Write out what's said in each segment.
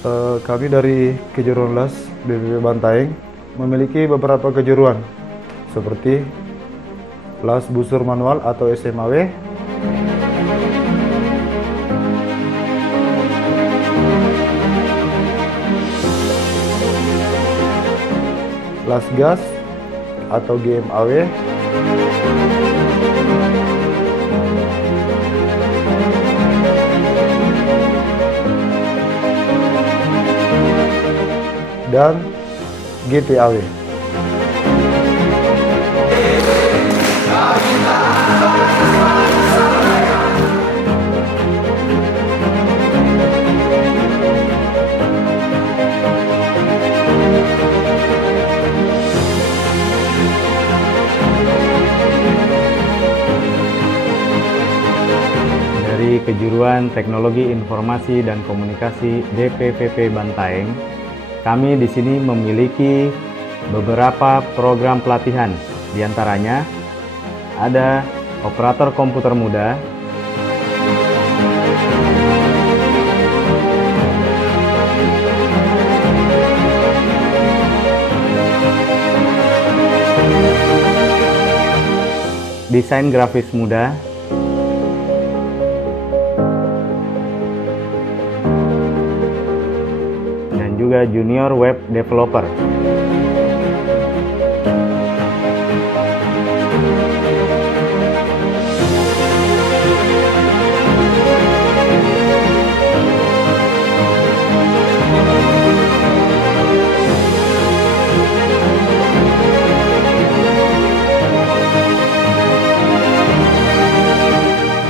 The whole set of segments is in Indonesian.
Kami dari kejuruan las BPP Bantaeng memiliki beberapa kejuruan seperti las busur manual atau SMAW, las gas atau GMAW, dan GPAW. Dari Kejuruan Teknologi Informasi dan Komunikasi DPVP Bantaeng, kami di sini memiliki beberapa program pelatihan. Di antaranya ada operator komputer muda, desain grafis muda, dan juga junior web developer.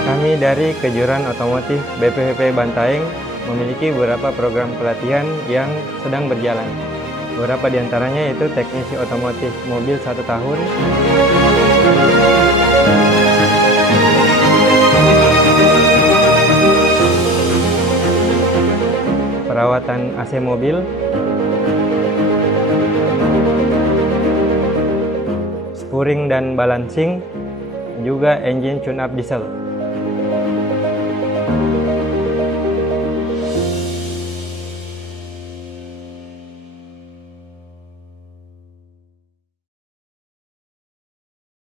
Kami dari Kejuruan Otomotif BPVP Bantaeng memiliki beberapa program pelatihan yang sedang berjalan. Beberapa di antaranya yaitu teknisi otomotif mobil 1 tahun, perawatan AC mobil, spuring dan balancing, juga engine tune-up diesel.